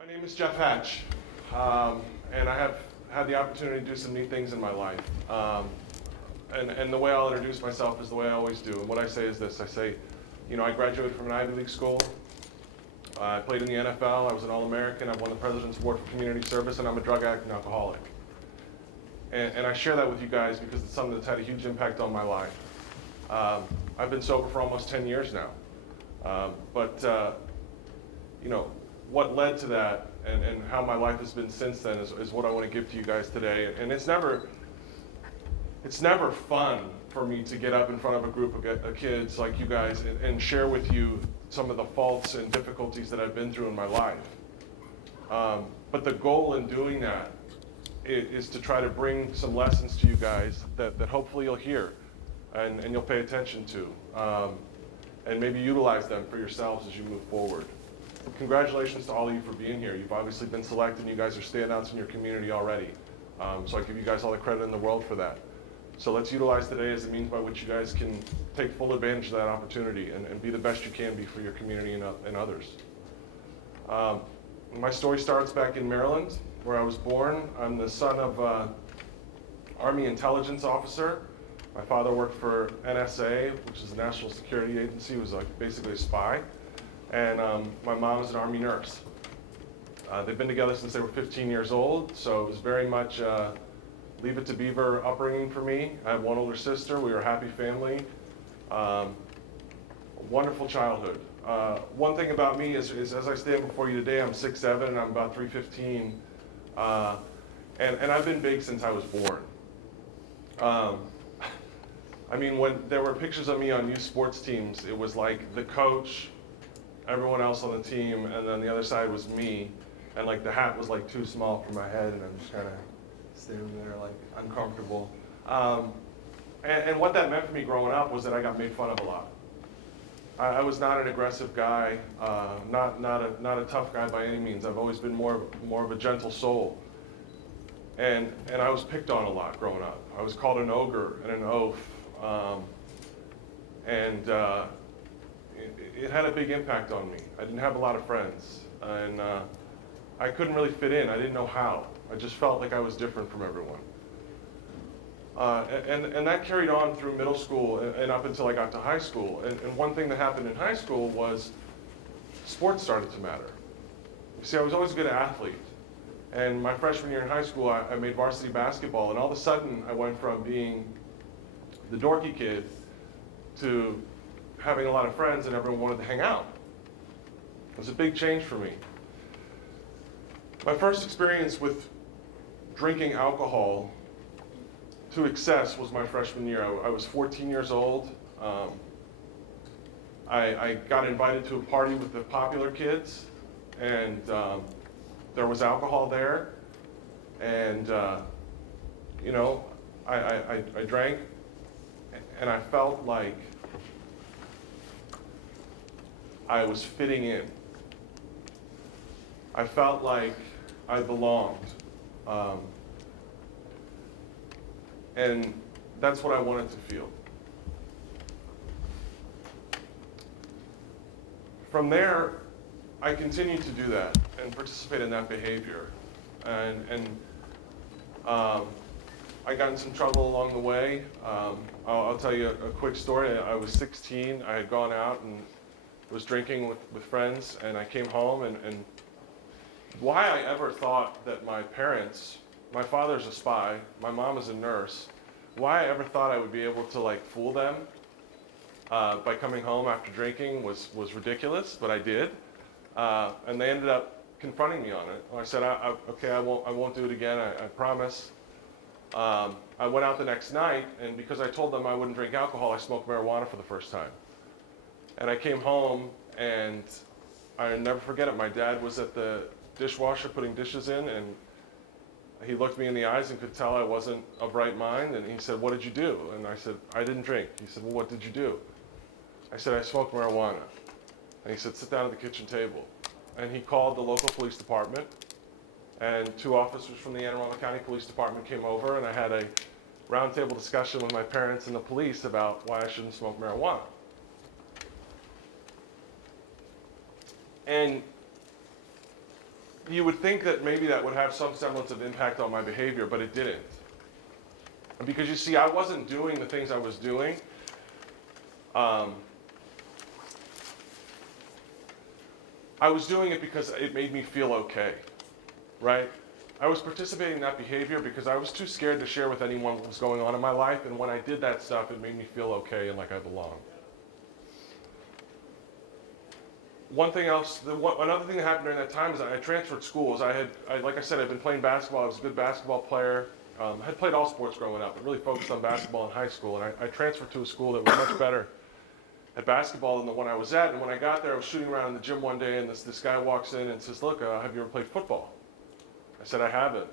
My name is Jeff Hatch, and I have had the opportunity to do some neat things in my life. And the way I'll introduce myself is the way I always do. And what I say is this: I say, I graduated from an Ivy League school. I played in the NFL. I was an All-American. I've won the President's Award for Community Service, and I'm a drug addict and alcoholic. And I share that with you guys because it's something that's had a huge impact on my life. I've been sober for almost 10 years now. What led to that and how my life has been since then is what I want to give to you guys today. And it's never fun for me to get up in front of a group of kids like you guys and share with you some of the faults and difficulties that I've been through in my life. But the goal in doing that is to try to bring some lessons to you guys that hopefully you'll hear and you'll pay attention to, and maybe utilize them for yourselves as you move forward. Congratulations to all of you for being here. You've obviously been selected and you guys are standouts in your community already. So I give you guys all the credit in the world for that. So let's utilize today as a means by which you guys can take full advantage of that opportunity and be the best you can be for your community and others. My story starts back in Maryland, where I was born. I'm the son of an Army intelligence officer. My father worked for NSA, which is the National Security Agency. He was basically a spy. And my mom is an Army nurse. They've been together since they were 15 years old, so it was very much Leave It to Beaver upbringing for me. I have one older sister. We were a happy family. Wonderful childhood. One thing about me is as I stand before you today, I'm 6'7", and I'm about 315. And I've been big since I was born. When there were pictures of me on youth sports teams, it was like the coach, everyone else on the team, and then the other side was me. And the hat was too small for my head, and I'm just kind of standing there uncomfortable. And what that meant for me growing up was that I got made fun of a lot. I was not an aggressive guy, not a tough guy by any means. I've always been more of a gentle soul. And I was picked on a lot growing up. I was called an ogre and an oaf. It had a big impact on me. I didn't have a lot of friends, and I couldn't really fit in. I didn't know how. I just felt like I was different from everyone. And that carried on through middle school and up until I got to high school. And one thing that happened in high school was sports started to matter. You see, I was always a good athlete. And my freshman year in high school, I made varsity basketball, and all of a sudden I went from being the dorky kid to having a lot of friends and everyone wanted to hang out. It was a big change for me. My first experience with drinking alcohol to excess was my freshman year. I was 14 years old. I got invited to a party with the popular kids, and there was alcohol there. And I drank, and I felt like I was fitting in. I felt like I belonged. And that's what I wanted to feel. From there, I continued to do that and participate in that behavior. And I got in some trouble along the way. I'll tell you a quick story. I was 16. I had gone out and was drinking with friends, and I came home, and why I ever thought that my parents, my father's a spy, my mom is a nurse, why I ever thought I would be able to fool them by coming home after drinking was ridiculous, but I did. And they ended up confronting me on it. I said, okay, I won't do it again, I promise. I went out the next night, and because I told them I wouldn't drink alcohol, I smoked marijuana for the first time. And I came home, and I'll never forget it. My dad was at the dishwasher putting dishes in, and he looked me in the eyes and could tell I wasn't of right mind, and he said, "What did you do?" And I said, "I didn't drink." He said, "Well, what did you do?" I said, "I smoked marijuana." And he said, "Sit down at the kitchen table." And he called the local police department, and 2 officers from the Anne Arundel County Police Department came over, and I had a roundtable discussion with my parents and the police about why I shouldn't smoke marijuana. And you would think that maybe that would have some semblance of impact on my behavior, but it didn't. And because you see, I wasn't doing the things I was doing. I was doing it because it made me feel okay, right? I was participating in that behavior because I was too scared to share with anyone what was going on in my life, and when I did that stuff, it made me feel okay and like I belonged. One thing else, another thing that happened during that time is I transferred schools. Like I said, I'd been playing basketball. I was a good basketball player. I had played all sports growing up, but really focused on basketball in high school. And I transferred to a school that was much better at basketball than the one I was at. And when I got there, I was shooting around in the gym one day, and this guy walks in and says, "Look, have you ever played football?" I said, "I haven't."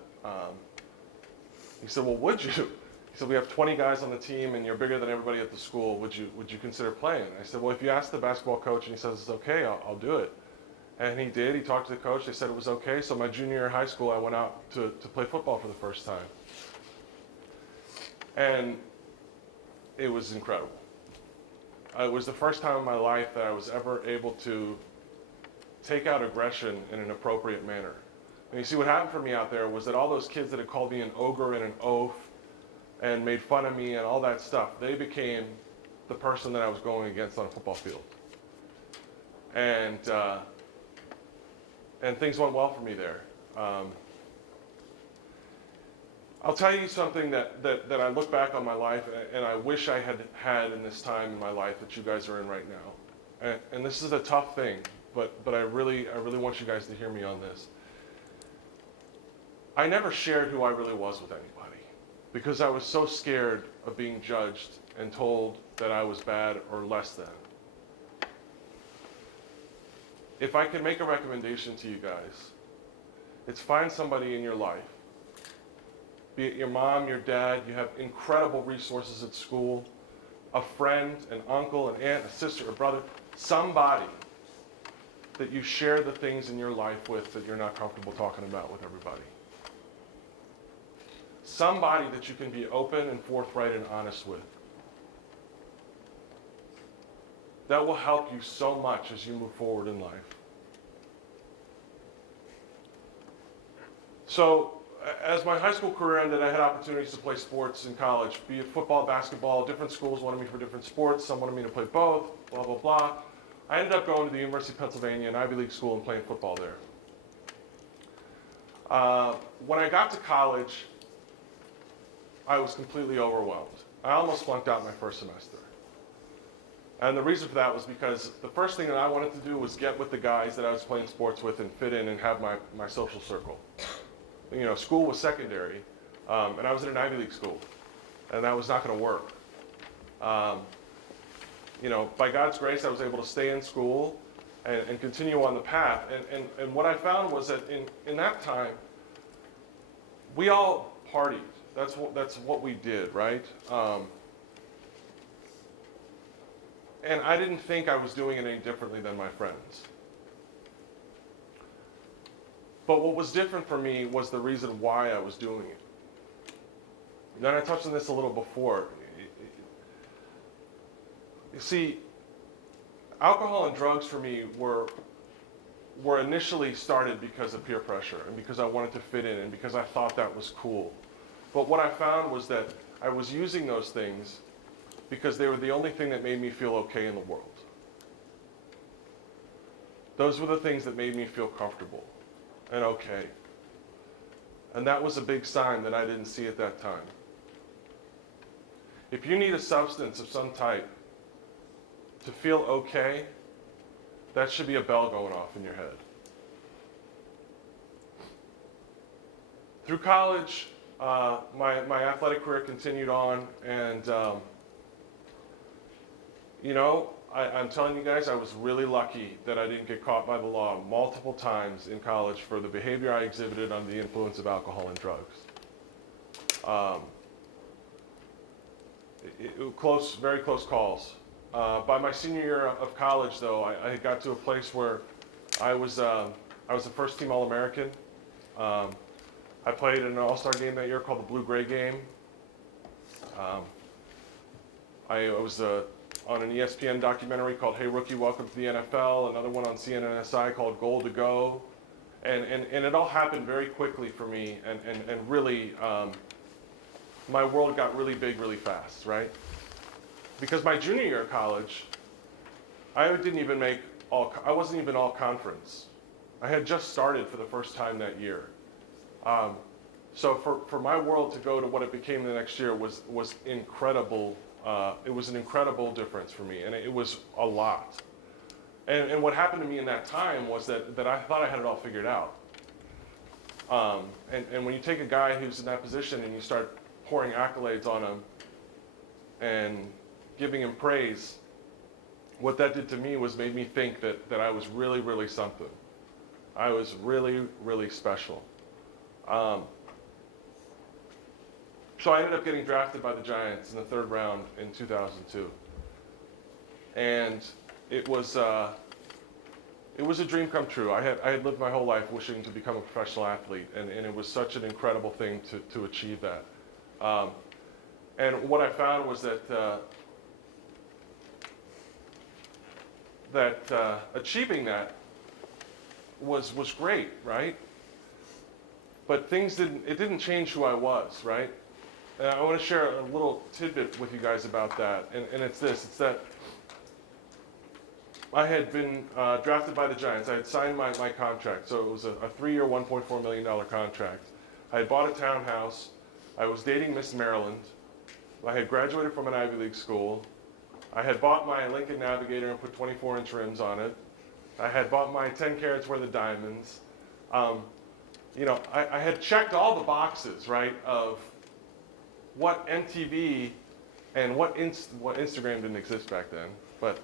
He said, "Well, would you?" He said, "We have 20 guys on the team, and you're bigger than everybody at the school. Would you consider playing?" I said, "Well, if you ask the basketball coach and he says it's okay, I'll do it." And he did. He talked to the coach. They said it was okay. So my junior year of high school, I went out to play football for the first time. And it was incredible. It was the first time in my life that I was ever able to take out aggression in an appropriate manner. And you see, what happened for me out there was that all those kids that had called me an ogre and an oaf and made fun of me and all that stuff, they became the person that I was going against on a football field. And things went well for me there. I'll tell you something that I look back on my life and I wish I had in this time in my life that you guys are in right now. And this is a tough thing, but I really want you guys to hear me on this. I never shared who I really was with anybody because I was so scared of being judged and told that I was bad or less than. If I could make a recommendation to you guys, it's find somebody in your life, be it your mom, your dad, you have incredible resources at school, a friend, an uncle, an aunt, a sister, a brother, somebody that you share the things in your life with that you're not comfortable talking about with everybody. Somebody that you can be open and forthright and honest with. That will help you so much as you move forward in life. So, as my high school career ended, I had opportunities to play sports in college, be it football, basketball. Different schools wanted me for different sports. Some wanted me to play both, blah, blah, blah. I ended up going to the University of Pennsylvania, an Ivy League school, and playing football there. When I got to college, I was completely overwhelmed. I almost flunked out my first semester. And the reason for that was because the first thing that I wanted to do was get with the guys that I was playing sports with and fit in and have my social circle. You know, school was secondary, and I was in an Ivy League school, and that was not going to work. You know, by God's grace, I was able to stay in school and continue on the path. And what I found was that in that time, we all partied. That's what we did, right? And I didn't think I was doing it any differently than my friends. But what was different for me was the reason why I was doing it. And I touched on this a little before. You see, alcohol and drugs for me were initially started because of peer pressure and because I wanted to fit in and because I thought that was cool. But what I found was that I was using those things because they were the only thing that made me feel okay in the world. Those were the things that made me feel comfortable and okay. And that was a big sign that I didn't see at that time. If you need a substance of some type to feel okay, that should be a bell going off in your head. Through college, my athletic career continued on, and you know, I'm telling you guys, I was really lucky that I didn't get caught by the law multiple times in college for the behavior I exhibited under the influence of alcohol and drugs. Very close calls. By my senior year of college, though, I got to a place where I was a first-team All-American. I played in an all-star game that year called the Blue-Gray Game. I was on an ESPN documentary called Hey Rookie, Welcome to the NFL, another one on CNNSI called Goal to Go. And it all happened very quickly for me, and really, my world got really big really fast, right? Because my junior year of college, I didn't even make I wasn't even all conference. I had just started for the first time that year. So for my world to go to what it became the next year was incredible. It was an incredible difference for me, and it was a lot. And what happened to me in that time was that I thought I had it all figured out. And when you take a guy who's in that position and you start pouring accolades on him and giving him praise, what that did to me was made me think that I was really, really something. I was really, really special. So I ended up getting drafted by the Giants in the 3rd round in 2002. And it was a dream come true. I had lived my whole life wishing to become a professional athlete, and it was such an incredible thing to achieve that. And what I found was that achieving that was great, right? But it didn't change who I was, right? And I want to share a little tidbit with you guys about that, and it's that I had been drafted by the Giants. I had signed my contract, so it was a 3-year, $1.4 million contract. I had bought a townhouse. I was dating Miss Maryland. I had graduated from an Ivy League school. I had bought my Lincoln Navigator and put 24-inch rims on it. I had bought my 10 carats worth of diamonds. I had checked all the boxes, right, of what MTV and what Instagram didn't exist back then, but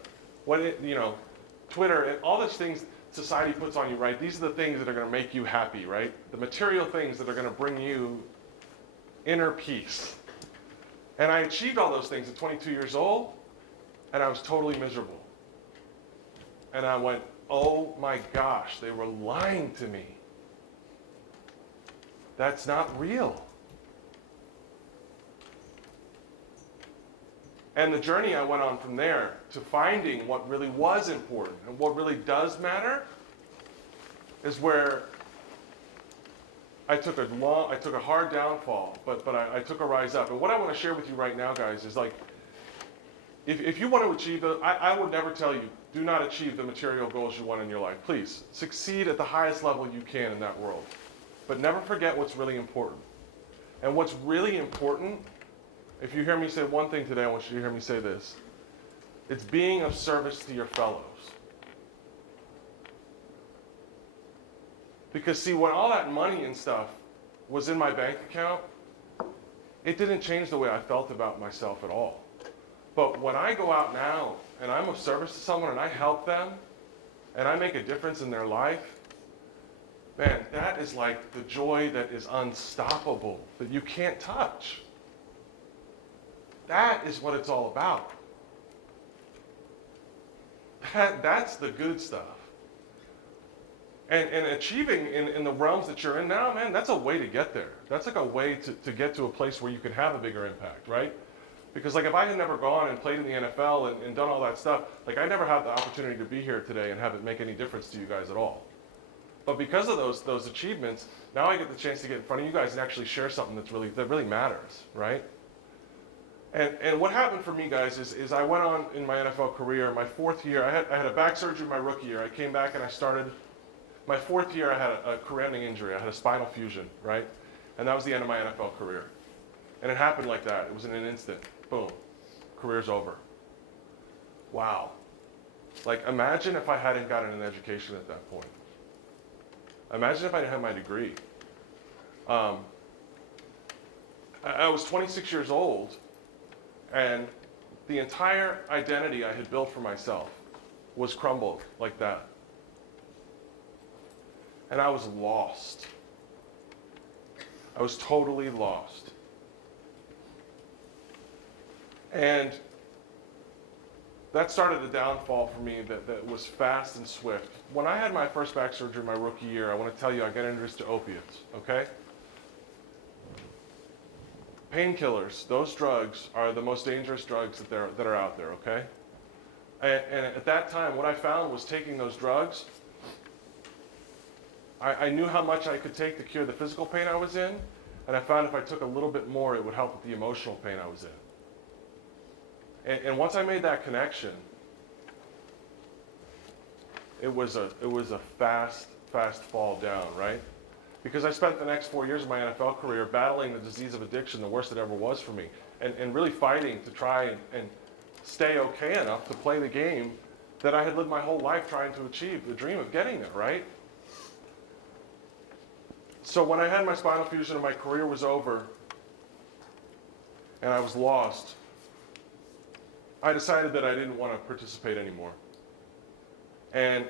Twitter and all those things society puts on you, right? These are the things that are going to make you happy, right? The material things that are going to bring you inner peace. And I achieved all those things at 22 years old, and I was totally miserable. And I went, oh my gosh, they were lying to me. That's not real. And the journey I went on from there to finding what really was important and what really does matter is where I took a hard downfall, but I took a rise up. And what I want to share with you right now, guys, is like, if you want to achieve I would never tell you, do not achieve the material goals you want in your life. Please, succeed at the highest level you can in that world. But never forget what's really important. And what's really important, if you hear me say one thing today, I want you to hear me say this. It's being of service to your fellows. Because see, when all that money and stuff was in my bank account, it didn't change the way I felt about myself at all. But when I go out now and I'm of service to someone and I help them and I make a difference in their life, man, that is like the joy that is unstoppable, that you can't touch. That is what it's all about. That's the good stuff. And achieving in the realms that you're in now, man, that's a way to get there. That's like a way to get to a place where you can have a bigger impact, right? Because like if I had never gone and played in the NFL and done all that stuff, like I never had the opportunity to be here today and have it make any difference to you guys at all. But because of those achievements, now I get the chance to get in front of you guys and actually share something that really matters, right? And what happened for me, guys, is I went on in my NFL career. My 4th year, I had a back surgery my rookie year. I came back and I started. My 4th year, I had a career-ending injury. I had a spinal fusion, right? And that was the end of my NFL career. And it happened like that. It was in an instant. Boom. Career's over. Wow. Like, imagine if I hadn't gotten an education at that point. Imagine if I didn't have my degree. I was 26 years old, and the entire identity I had built for myself was crumbled like that. And I was lost. I was totally lost. And that started a downfall for me that was fast and swift. When I had my first back surgery my rookie year, I want to tell you I got introduced to opiates, okay? Painkillers, those drugs are the most dangerous drugs that are out there, okay? And at that time, what I found was taking those drugs, I knew how much I could take to cure the physical pain I was in, and I found if I took a little bit more, it would help with the emotional pain I was in. And once I made that connection, it was a fast fall down, right? Because I spent the next 4 years of my NFL career battling the disease of addiction, the worst it ever was for me, and really fighting to try and stay okay enough to play the game that I had lived my whole life trying to achieve, the dream of getting there, right? So when I had my spinal fusion and my career was over and I was lost, I decided that I didn't want to participate anymore. And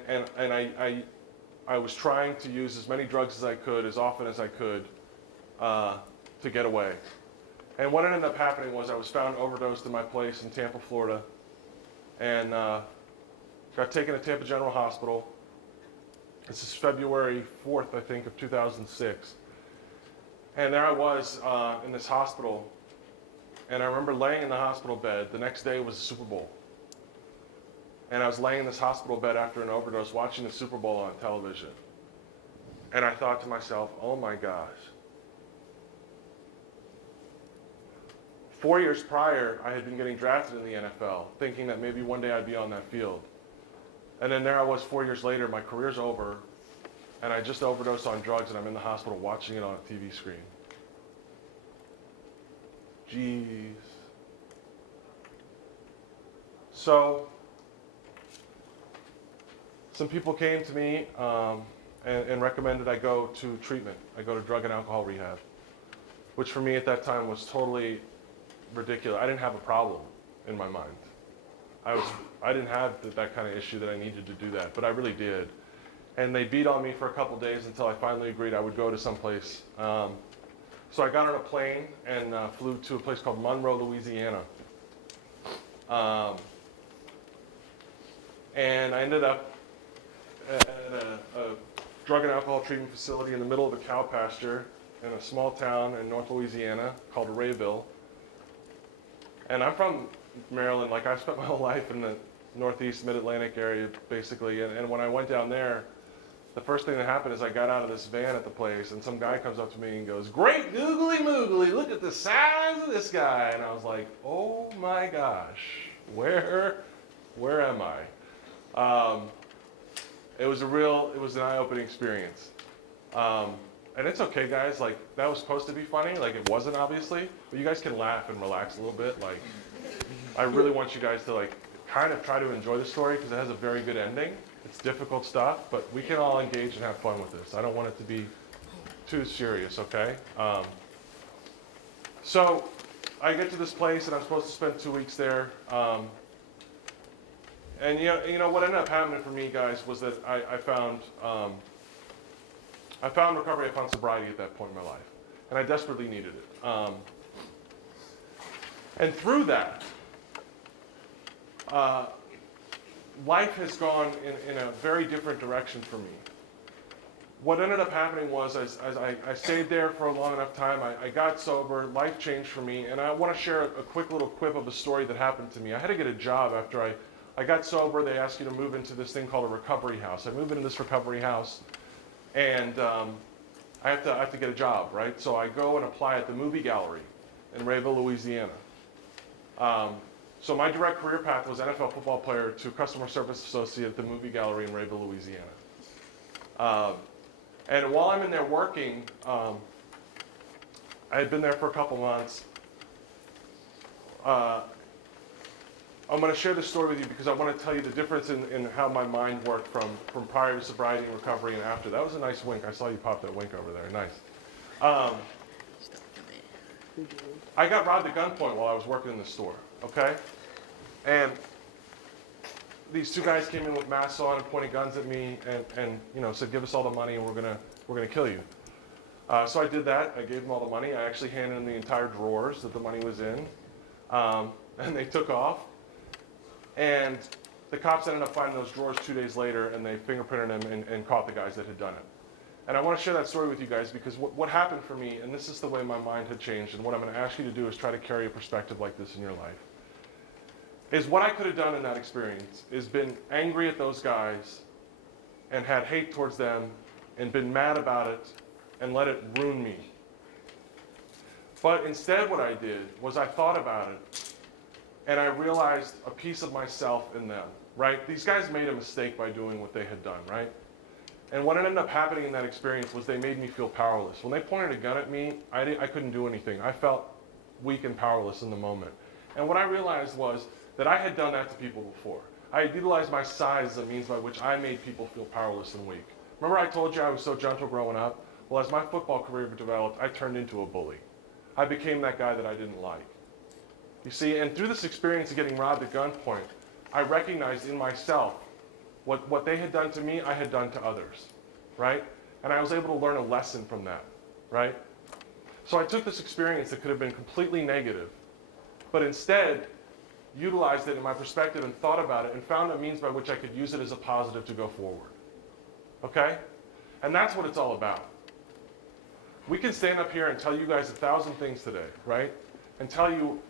I was trying to use as many drugs as I could, as often as I could, to get away. And what ended up happening was I was found overdosed in my place in Tampa, Florida, and got taken to Tampa General Hospital. This is February 4th, I think, of 2006. And there I was in this hospital, and I remember laying in the hospital bed. The next day was the Super Bowl. And I was laying in this hospital bed after an overdose watching the Super Bowl on television. And I thought to myself, oh my gosh. 4 years prior, I had been getting drafted in the NFL, thinking that maybe one day I'd be on that field. And then there I was 4 years later, my career's over, and I just overdosed on drugs, and I'm in the hospital watching it on a TV screen. Jeez. So, some people came to me and recommended I go to treatment. I go to drug and alcohol rehab, which for me at that time was totally ridiculous. I didn't have a problem in my mind. I didn't have that kind of issue that I needed to do that, but I really did. And they beat on me for a couple days until I finally agreed I would go to someplace. So I got on a plane and flew to a place called Monroe, Louisiana. And I ended up at a drug and alcohol treatment facility in the middle of a cow pasture in a small town in North Louisiana called Rayville. And I'm from Maryland. Like, I've spent my whole life in the Northeast, Mid-Atlantic area, basically. And when I went down there, the first thing that happened is I got out of this van at the place, and some guy comes up to me and goes, "Great googly moogly, look at the size of this guy." And I was like, oh my gosh, where am I? It was an eye-opening experience. And it's okay, guys, like, that was supposed to be funny, like, it wasn't, obviously, but you guys can laugh and relax a little bit. Like, I really want you guys to, like, kind of try to enjoy the story, because it has a very good ending. It's difficult stuff, but we can all engage and have fun with this. I don't want it to be too serious, okay? So I get to this place, and I'm supposed to spend 2 weeks there. And you know what ended up happening for me, guys, was that I found recovery, I found sobriety at that point in my life, and I desperately needed it. And through that, life has gone in a very different direction for me. What ended up happening was, as I stayed there for a long enough time, I got sober, life changed for me, and I want to share a quick little quip of a story that happened to me. I had to get a job after I got sober. They asked you to move into this thing called a recovery house. I moved into this recovery house, and I have to get a job, right? So I go and apply at the movie gallery in Rayville, Louisiana. So my direct career path was NFL football player to customer service associate at the movie gallery in Rayville, Louisiana. And while I'm in there working, I had been there for a couple months. I'm going to share this story with you because I want to tell you the difference in how my mind worked from prior to sobriety and recovery and after. That was a nice wink. I saw you pop that wink over there. Nice. I got robbed at gunpoint while I was working in the store, okay? And these two guys came in with masks on and pointed guns at me and you know, said, "Give us all the money and we're gonna kill you." So I did that. I gave them all the money. I actually handed them the entire drawers that the money was in, and they took off. And the cops ended up finding those drawers 2 days later, and they fingerprinted them and caught the guys that had done it. And I want to share that story with you guys because what happened for me, and this is the way my mind had changed, and what I'm going to ask you to do is try to carry a perspective like this in your life, is what I could have done in that experience is been angry at those guys and had hate towards them and been mad about it and let it ruin me. But instead what I did was I thought about it and I realized a piece of myself in them, right? These guys made a mistake by doing what they had done, right? And what ended up happening in that experience was they made me feel powerless. When they pointed a gun at me, I couldn't do anything. I felt weak and powerless in the moment. And what I realized was that I had done that to people before. I had utilized my size as a means by which I made people feel powerless and weak. Remember I told you I was so gentle growing up? Well, as my football career developed, I turned into a bully. I became that guy that I didn't like. You see, and through this experience of getting robbed at gunpoint, I recognized in myself what they had done to me, I had done to others, right? And I was able to learn a lesson from that, right? So I took this experience that could have been completely negative, but instead utilized it in my perspective and thought about it and found a means by which I could use it as a positive to go forward. Okay? And that's what it's all about. We can stand up here and tell you guys 1,000 things today, right? And tell you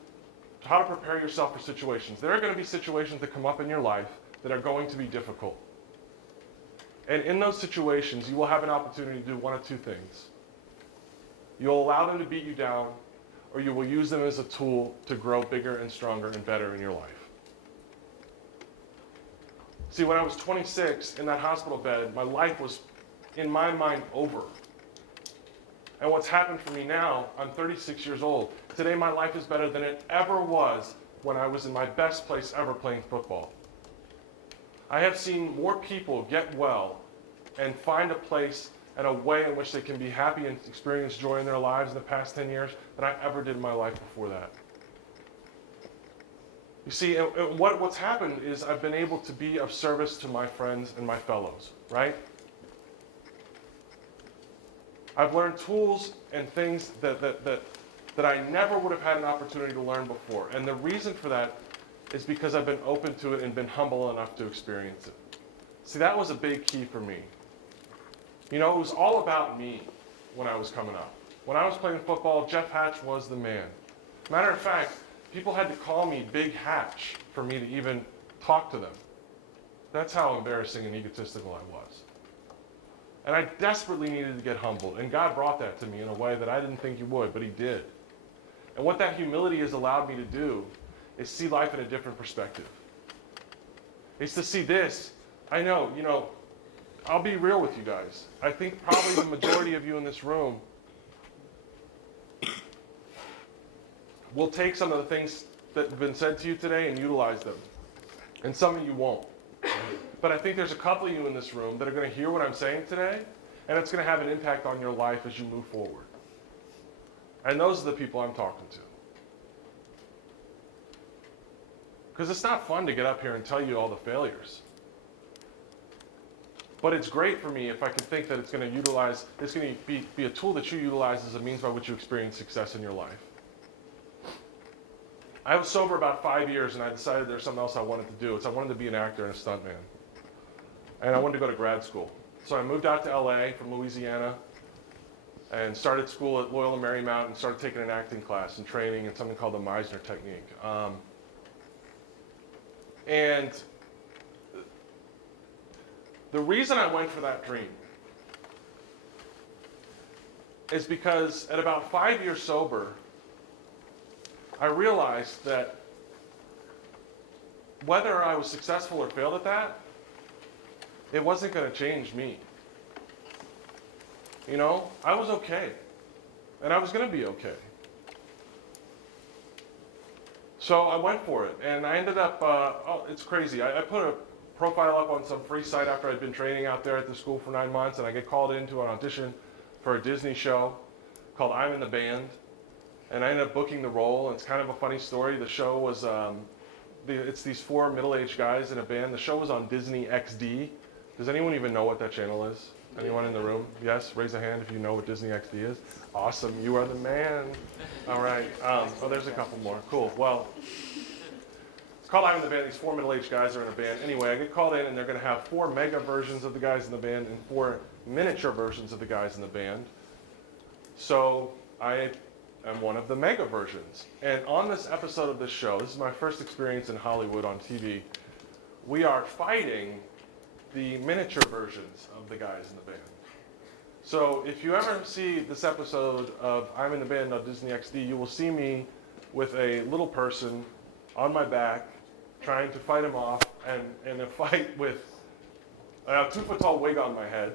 how to prepare yourself for situations. There are going to be situations that come up in your life that are going to be difficult. And in those situations, you will have an opportunity to do one of two things. You'll allow them to beat you down, or you will use them as a tool to grow bigger and stronger and better in your life. See, when I was 26 in that hospital bed, my life was, in my mind, over. And what's happened for me now, I'm 36 years old. Today my life is better than it ever was when I was in my best place ever playing football. I have seen more people get well and find a place and a way in which they can be happy and experience joy in their lives in the past 10 years than I ever did in my life before that. You see, and what's happened is I've been able to be of service to my friends and my fellows, right? I've learned tools and things that I never would have had an opportunity to learn before. And the reason for that is because I've been open to it and been humble enough to experience it. See, that was a big key for me. You know, it was all about me when I was coming up. When I was playing football, Jeff Hatch was the man. Matter of fact, people had to call me Big Hatch for me to even talk to them. That's how embarrassing and egotistical I was. And I desperately needed to get humbled. And God brought that to me in a way that I didn't think He would, but He did. And what that humility has allowed me to do is see life in a different perspective. It's to see this. I know, you know, I'll be real with you guys. I think probably the majority of you in this room will take some of the things that have been said to you today and utilize them. And some of you won't. But I think there's a couple of you in this room that are going to hear what I'm saying today, and it's going to have an impact on your life as you move forward. And those are the people I'm talking to. Because it's not fun to get up here and tell you all the failures. But it's great for me if I can think that it's going to be a tool that you utilize as a means by which you experience success in your life. I was sober about 5 years, and I decided there's something else I wanted to do. I wanted to be an actor and a stuntman. And I wanted to go to grad school. So I moved out to LA from Louisiana and started school at Loyola Marymount and started taking an acting class and training in something called the Meisner technique. And the reason I went for that dream is because at about 5 years sober, I realized that whether I was successful or failed at that, it wasn't going to change me. You know, I was okay. And I was going to be okay. So I went for it. And I ended up, it's crazy. I put a profile up on some free site after I'd been training out there at the school for 9 months, and I get called into an audition for a Disney show called I'm in the Band. And I ended up booking the role, and it's kind of a funny story. The show was, it's these 4 middle-aged guys in a band. The show was on Disney XD. Does anyone even know what that channel is? Anyone in the room? Yes? Raise a hand if you know what Disney XD is. Awesome. You are the man. All right. Oh, there's a couple more. Cool. Well, it's called I'm in the Band. These 4 middle-aged guys are in a band. Anyway, I get called in, and they're going to have 4 mega versions of the guys in the band and 4 miniature versions of the guys in the band. So I am one of the mega versions. And on this episode of this show, this is my first experience in Hollywood on TV, we are fighting the miniature versions of the guys in the band. So if you ever see this episode of I'm in a Band on Disney XD, you will see me with a little person on my back trying to fight him off, and in a fight with a 2-foot-tall wig on my head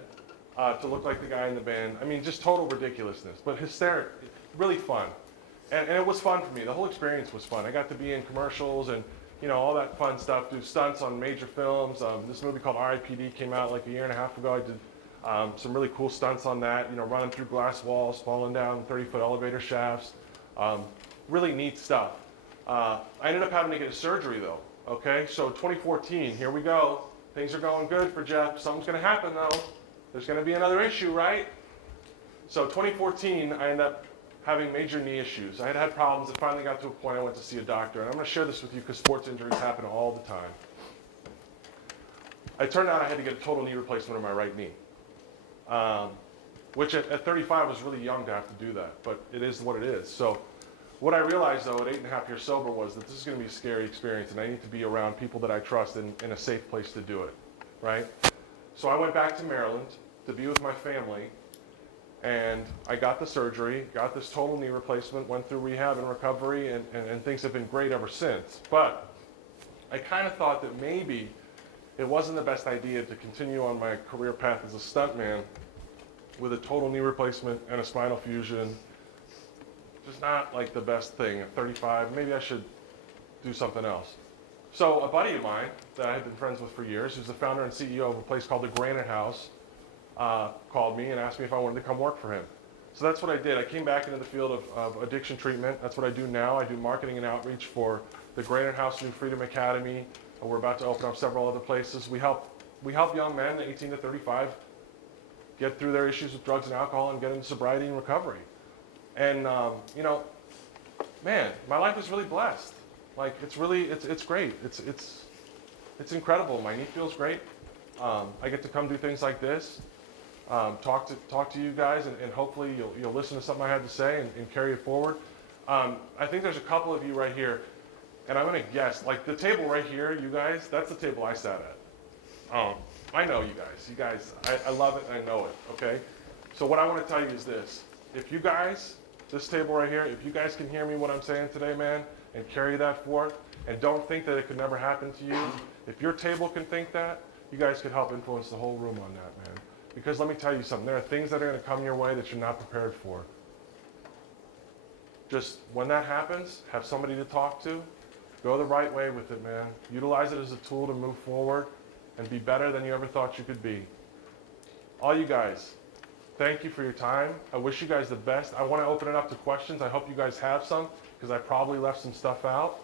to look like the guy in the band. I mean, just total ridiculousness, but hysterical, really fun. And it was fun for me. The whole experience was fun. I got to be in commercials and, you know, all that fun stuff, do stunts on major films. This movie called R.I.P.D. came out like a year and a half ago. I did some really cool stunts on that, you know, running through glass walls, falling down 30-foot elevator shafts. Really neat stuff. I ended up having to get a surgery though, okay? So 2014, here we go. Things are going good for Jeff. Something's gonna happen though. There's gonna be another issue, right? So 2014, I ended up having major knee issues. I had had problems. It finally got to a point I went to see a doctor. And I'm gonna share this with you because sports injuries happen all the time. It turned out I had to get a total knee replacement of my right knee. Which at 35 was really young to have to do that, but it is what it is. So what I realized though at 8.5 years sober was that this is gonna be a scary experience and I need to be around people that I trust in a safe place to do it, right? So I went back to Maryland to be with my family, and I got the surgery, got this total knee replacement, went through rehab and recovery, and things have been great ever since. But I kind of thought that maybe it wasn't the best idea to continue on my career path as a stuntman with a total knee replacement and a spinal fusion. Just not like the best thing at 35. Maybe I should do something else. So a buddy of mine that I had been friends with for years, who's the founder and CEO of a place called the Granite House, called me and asked me if I wanted to come work for him. So that's what I did. I came back into the field of addiction treatment. That's what I do now. I do marketing and outreach for the Granite House New Freedom Academy. We're about to open up several other places. We help young men, 18 to 35, get through their issues with drugs and alcohol and get into sobriety and recovery. And you know, man, my life is really blessed. Like it's great. It's incredible. My knee feels great. I get to come do things like this, talk to you guys, and hopefully you'll listen to something I had to say and carry it forward. I think there's a couple of you right here, and I'm gonna guess, like the table right here, you guys, that's the table I sat at. I know you guys. You guys, I love it and I know it, okay? So what I wanna tell you is this. If you guys, this table right here, if you guys can hear me what I'm saying today, man, and carry that forth, and don't think that it could never happen to you, if your table can think that, you guys could help influence the whole room on that, man. Because let me tell you something, there are things that are gonna come your way that you're not prepared for. Just when that happens, have somebody to talk to, go the right way with it, man. Utilize it as a tool to move forward and be better than you ever thought you could be. All you guys, thank you for your time. I wish you guys the best. I wanna open it up to questions. I hope you guys have some, because I probably left some stuff out.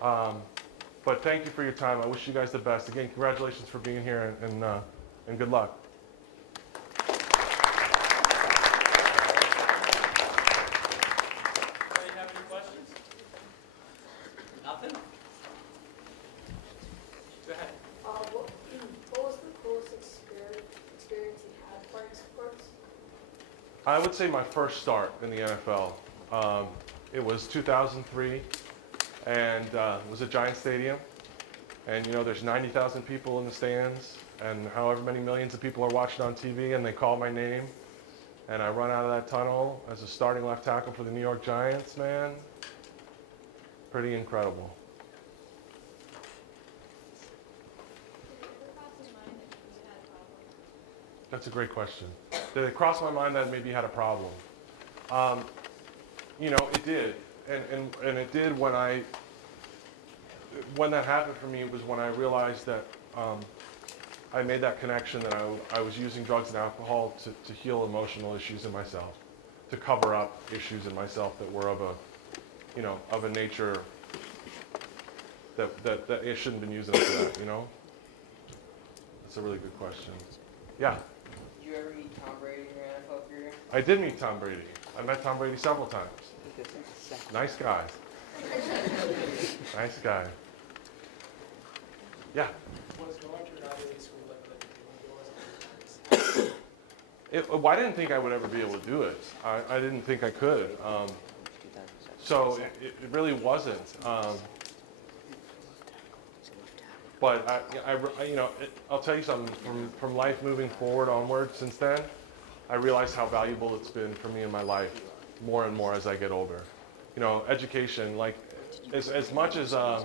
But thank you for your time. I wish you guys the best. Again, congratulations for being here, and good luck. Anybody have any questions? Nothing? Go ahead. What was the coolest experience you had playing sports? I would say my first start in the NFL. It was 2003, and it was at Giant Stadium. And you know, there's 90,000 people in the stands, and however many millions of people are watching on TV, and they call my name, and I run out of that tunnel as a starting left tackle for the New York Giants, man. Pretty incredible. That's a great question. Did it cross my mind that maybe had a problem? You know, it did, and it did when that happened for me. It was when I realized that I made that connection that I was using drugs and alcohol to heal emotional issues in myself, to cover up issues in myself that were of a nature that it shouldn't have been using it for that. You know, that's a really good question. Yeah. Did you ever meet Tom Brady in your NFL career? I did meet Tom Brady. I met Tom Brady several times. Nice guy. Nice guy. Yeah. Was going to an Ivy League school like Well, I didn't think I would ever be able to do it. I didn't think I could. So it really wasn't. But I'll tell you something. From life moving forward onward since then, I realize how valuable it's been for me in my life more and more as I get older. You know, education, like as much as I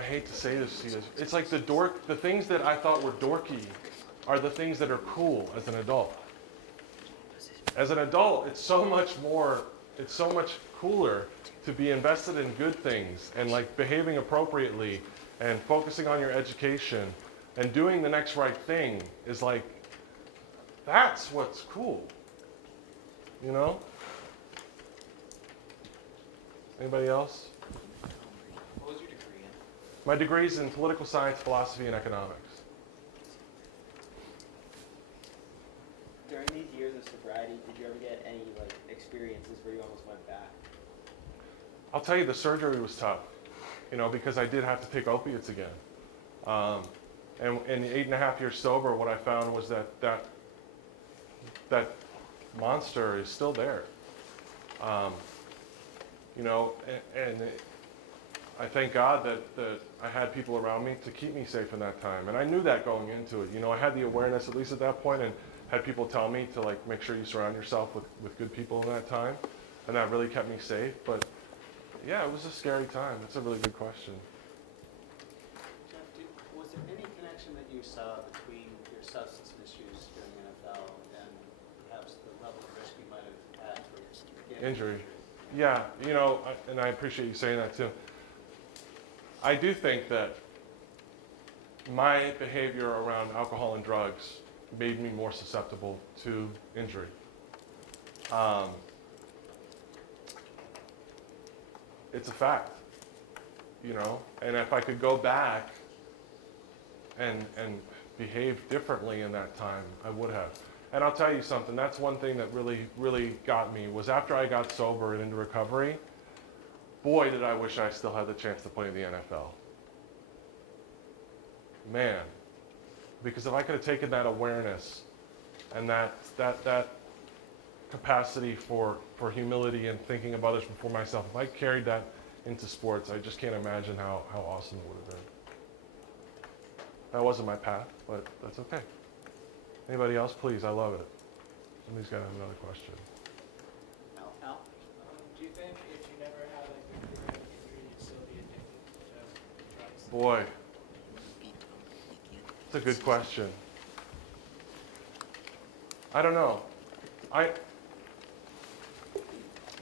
hate to say this to you, it's like the things that I thought were dorky are the things that are cool as an adult. As an adult, it's so much cooler to be invested in good things and like behaving appropriately and focusing on your education and doing the next right thing is like, that's what's cool, you know? Anybody else? What was your degree in? My degree's in political science, philosophy, and economics. During these years of sobriety, did you ever get any like experiences where you almost went back? I'll tell you, the surgery was tough, you know, because I did have to take opiates again. And in 8.5 years sober, what I found was that monster is still there. You know, and I thank God that I had people around me to keep me safe in that time. And I knew that going into it. You know, I had the awareness, at least at that point, and had people tell me to like make sure you surround yourself with good people in that time. And that really kept me safe. But yeah, it was a scary time. That's a really good question. Jeff, was there any connection that you saw between your substance misuse during NFL and perhaps the level of risk you might have had for getting Injury. Yeah, you know, and I appreciate you saying that too. I do think that my behavior around alcohol and drugs made me more susceptible to injury. It's a fact, you know, and if I could go back and behave differently in that time, I would have. And I'll tell you something, that's one thing that really got me, was after I got sober and into recovery, boy, did I wish I still had the chance to play in the NFL. Man, because if I could have taken that awareness and that capacity for humility and thinking of others before myself, if I carried that into sports, I just can't imagine how awesome it would have been. That wasn't my path, but that's okay. Anybody else? Please, I love it. Somebody's got another question. Al? Do you think if you never had like a career injury, you'd still be addicted to drugs? Boy, that's a good question. I don't know.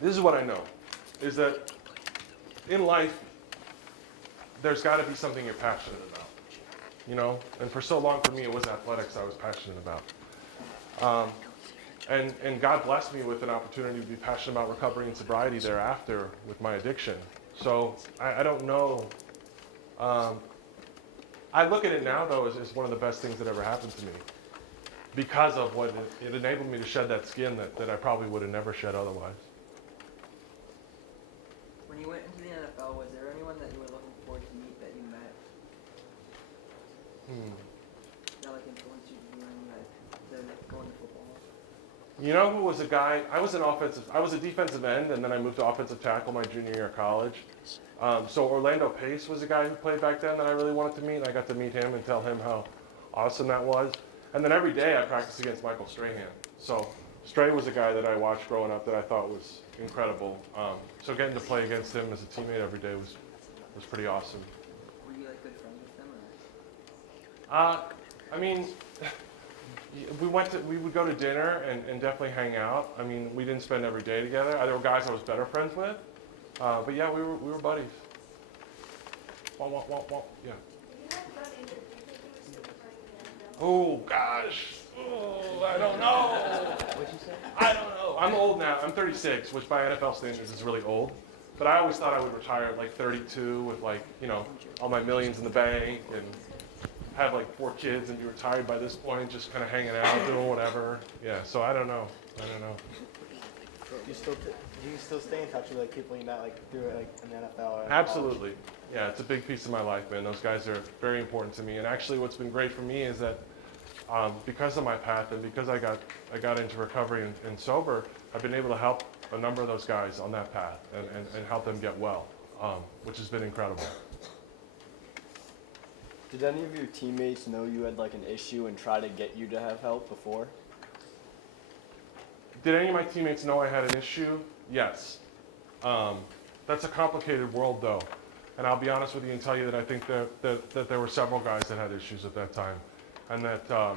This is what I know, is that in life, there's got to be something you're passionate about, you know? And for so long for me, it was athletics I was passionate about. And God blessed me with an opportunity to be passionate about recovery and sobriety thereafter with my addiction. So I don't know. I look at it now, though, as one of the best things that ever happened to me, because of what it enabled me to shed that skin that I probably would have never shed otherwise. When you went into the NFL, was there anyone that you were looking forward to meet that you met? That like influenced you doing like going to football? You know who was a guy? I was a defensive end, and then I moved to offensive tackle my junior year of college. So Orlando Pace was a guy who played back then that I really wanted to meet, and I got to meet him and tell him how awesome that was. And then every day I practiced against Michael Strahan. So Stray was a guy that I watched growing up that I thought was incredible. So getting to play against him as a teammate every day was pretty awesome. Were you like good friends with them, or? I mean, we would go to dinner and definitely hang out. I mean, we didn't spend every day together. There were guys I was better friends with, but yeah, we were buddies. Wah, wah, wah, wah. Yeah. If you hadn't done either, do you think you would still be playing in the NFL? Oh gosh. Oh, I don't know. What'd you say? I don't know. I'm old now. I'm 36, which by NFL standards is really old. But I always thought I would retire at like 32 with like, you know, all my millions in the bank and have like 4 kids and be retired by this point, just kind of hanging out, doing whatever. Yeah, so I don't know. Do you still stay in touch with like people you met like through like an NFL or Absolutely. Yeah, it's a big piece of my life, man. Those guys are very important to me. And actually what's been great for me is that because of my path and because I got into recovery and sober, I've been able to help a number of those guys on that path and help them get well, which has been incredible. Did any of your teammates know you had like an issue and try to get you to have help before? Did any of my teammates know I had an issue? Yes. That's a complicated world, though. And I'll be honest with you and tell you that I think that there were several guys that had issues at that time. And that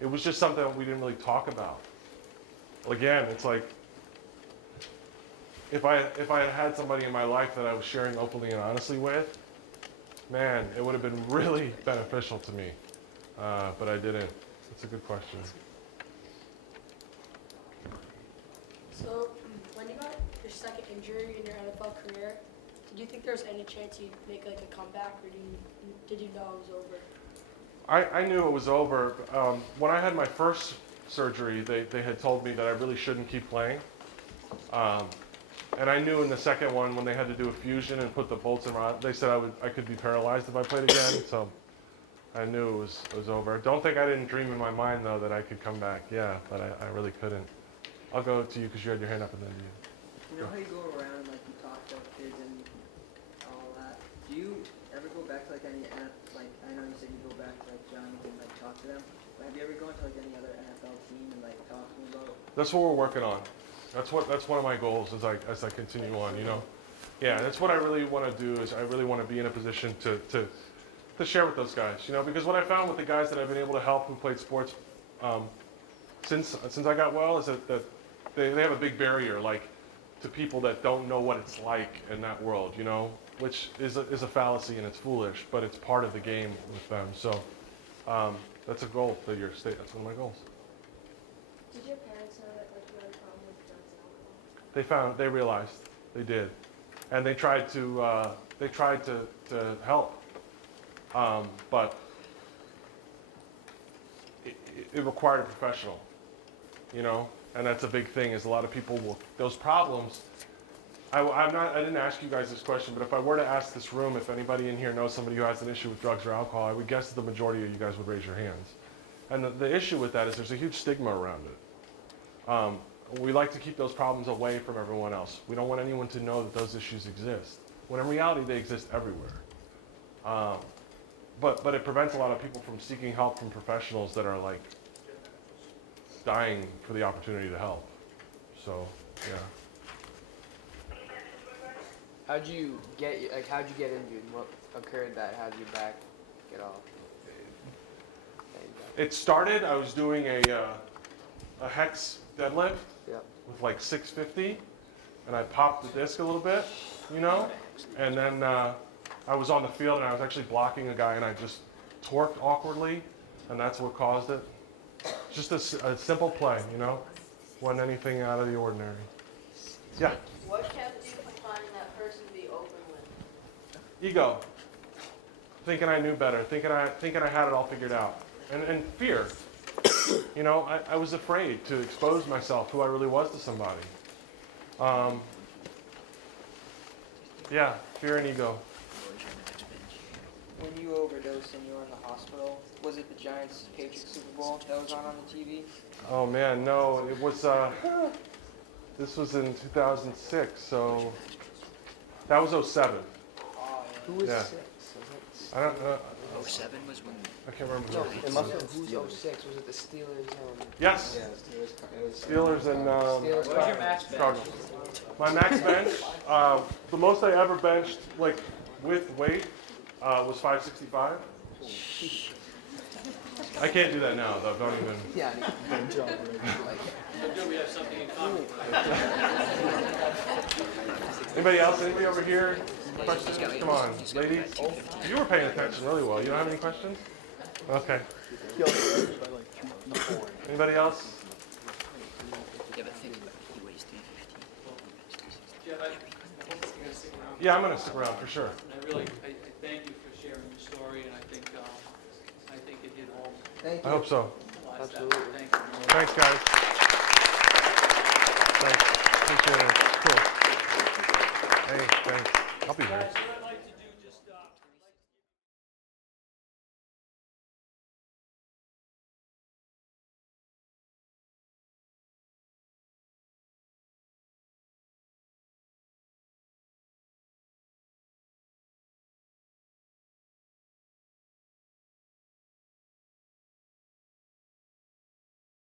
it was just something that we didn't really talk about. Again, it's like, if I had had somebody in my life that I was sharing openly and honestly with, man, it would have been really beneficial to me. But I didn't. That's a good question. So, when you got your second injury in your NFL career, did you think there was any chance you'd make like a comeback, or did you know it was over? I knew it was over. When I had my first surgery, they had told me that I really shouldn't keep playing. And I knew in the second one, when they had to do a fusion and put the bolts in, they said I could be paralyzed if I played again. So I knew it was over. Don't think I didn't dream in my mind, though, that I could come back. Yeah, but I really couldn't. I'll go to you because you had your hand up and then you. You know how you go around and like you talk to kids and all that? Do you ever go back to like any like I know you said you go back to like Giants and like talk to them, but have you ever gone to like any other NFL team and like talk to them about? That's what we're working on. That's one of my goals as I continue on. You know, yeah, that's what I really want to do. Is I really want to be in a position to share with those guys. You know, because what I found with the guys that I've been able to help who played sports since I got well is that they have a big barrier like to people that don't know what it's like in that world. You know, which is a fallacy and it's foolish, but it's part of the game with them. So that's a goal for your state. That's one of my goals. Did your parents know that like you had a problem with drugs and alcohol? They realized, they did, and they tried to help, but it required a professional, you know, and that's a big thing. Is a lot of people will those problems. I didn't ask you guys this question, but if I were to ask this room if anybody in here knows somebody who has an issue with drugs or alcohol, I would guess that the majority of you guys would raise your hands. And the issue with that is there's a huge stigma around it. We like to keep those problems away from everyone else. We don't want anyone to know that those issues exist, when in reality they exist everywhere. But it prevents a lot of people from seeking help from professionals that are like dying for the opportunity to help. So, yeah. How'd you get injured? What occurred that had your back get off? It started, I was doing a hex deadlift Yep. with like 650, and I popped the disc a little bit, you know? And then I was on the field and I was actually blocking a guy and I just torqued awkwardly, and that's what caused it. Just a simple play, you know? Wasn't anything out of the ordinary. Yeah? What kept you from finding that person to be open with? Ego. Thinking I knew better, thinking I had it all figured out. And fear. You know, I was afraid to expose myself, who I really was to somebody. Yeah, fear and ego. When you overdosed and you were in the hospital, was it the Giants Patriots Super Bowl that was on the TV? Oh man, no, it was, this was in 2006, so that was 07. Oh, Who was Yeah. 6? I don't know. 07 was when. I can't remember. No, It must have been who's Steelers. 06? Was it the Steelers? Yes, It was Steelers and Steelers. What was your max bench? Cardinals. My max bench, the most I ever benched, like with weight, was 565. I can't do that now, though. Don't even. Yeah. I'm sure we have something in common. Anybody else? Anybody over here? Questions? Come on, ladies. You were paying attention really well. You don't have any questions? Okay. Anybody else? Yeah, but think about it. He weighs 315. Jeff, I hope you're going to stick around. Yeah, I'm gonna stick around for sure. And I thank you for sharing your story, and I think it hit home. Thank I hope so. Absolutely. Thank you. Thanks, guys. Thanks. Appreciate it. Cool. Hey, thanks. I'll be here.